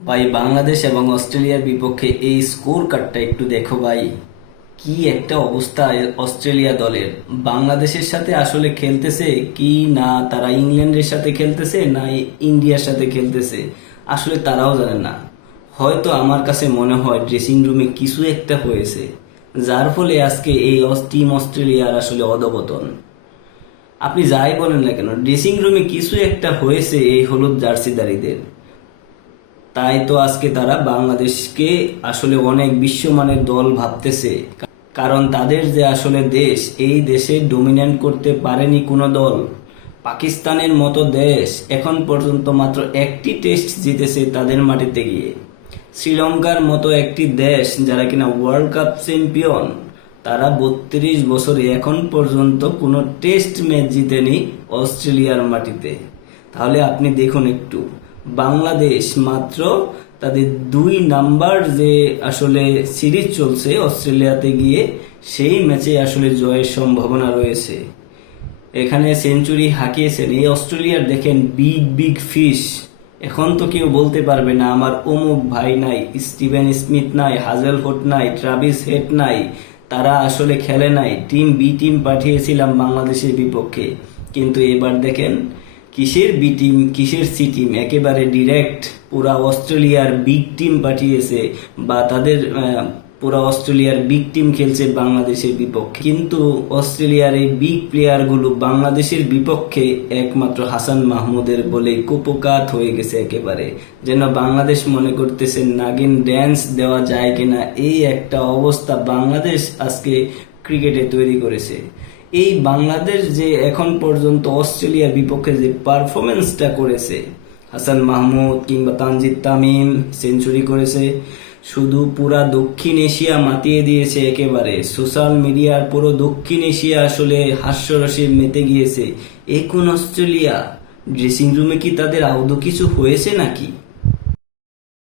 ভাই, বাংলাদেশ এবং অস্ট্রেলিয়ার বিপক্ষে এই স্কোর কার্ডটা একটু দেখো ভাই। কি একটা অবস্থা অস্ট্রেলিয়া দলের। বাংলাদেশের সাথে আসলে খেলতেছে কি না, তারা ইংল্যান্ডের সাথে খেলতেছে না ইন্ডিয়ার সাথে খেলতেছে, আসলে তারাও জানে না। হয়তো আমার কাছে মনে হয় ড্রেসিং রুমে কিছু একটা হয়েছে, যার ফলে আজকে এই টিম অস্ট্রেলিয়ার আসলে অধপতন। আপনি যাই বলেন না কেন, ড্রেসিং রুমে কিছু একটা হয়েছে এই হলুদ জার্সিধারীদের। তাই তো আজকে তারা বাংলাদেশকে আসলে অনেক বিশ্বমানের দল ভাবতেছে। কারণ তাদের যে আসলে দেশ, এই দেশে ডমিনেট করতে পারেনি কোনো দল। পাকিস্তানের মতো দেশ এখন পর্যন্ত মাত্র একটি টেস্ট জিতেছে তাদের মাটিতে গিয়ে। শ্রীলঙ্কার মতো একটি দেশ যারা কিনা ওয়ার্ল্ড কাপ চ্যাম্পিয়ন, তারা 32 বছরে এখন পর্যন্ত কোনো টেস্ট ম্যাচ জিতেনি অস্ট্রেলিয়ার মাটিতে। তাহলে আপনি দেখুন একটু, বাংলাদেশ মাত্র তাদের 2 নাম্বার যে আসলে সিরিজ চলছে অস্ট্রেলিয়াতে গিয়ে, সেই ম্যাচে আসলে জয়ের সম্ভাবনা রয়েছে। এখানে সেঞ্চুরি হাঁকিয়েছেন এই অস্ট্রেলিয়ার, দেখেন বিগ বিগ ফিশ। এখন তো কেউ বলতে পারবে না আমার অমুক ভাই নাই, স্টিভেন স্মিথ নাই, হাজেলহুড নাই, ট্রাভিস হেড নাই, তারা আসলে খেলে নাই। টিম বি টিম পাঠিয়েছিলাম বাংলাদেশের বিপক্ষে, কিন্তু এবার দেখেন কিসের বি টিম কিসের সি টিম, একেবারে ডিরেক্ট পুরা অস্ট্রেলিয়ার বিগ টিম পাঠিয়েছে, বা তাদের পুরা অস্ট্রেলিয়ার বিগ টিম খেলছে বাংলাদেশের বিপক্ষে। কিন্তু অস্ট্রেলিয়ার এই বিগ প্লেয়ারগুলো বাংলাদেশের বিপক্ষে একমাত্র হাসান মাহমুদের বলে কুপকাত হয়ে গেছে একেবারে। যেন বাংলাদেশ মনে করতেছে নাগিন ড্যান্স দেওয়া যায় কিনা, এই একটা অবস্থা বাংলাদেশ আজকে ক্রিকেটে তৈরি করেছে। এই বাংলাদেশ যে এখন পর্যন্ত অস্ট্রেলিয়ার বিপক্ষে যে পারফরমেন্সটা করেছে, হাসান মাহমুদ কিংবা তানজিদ তামিম সেঞ্চুরি করেছে, শুধু পুরা দক্ষিণ এশিয়া মাতিয়ে দিয়েছে একেবারে। সোশ্যাল মিডিয়ার পুরো দক্ষিণ এশিয়া আসলে হাস্যরসে মেতে গিয়েছে। এখন অস্ট্রেলিয়া ড্রেসিং রুমে কি তাদের আদৌ কিছু হয়েছে নাকি?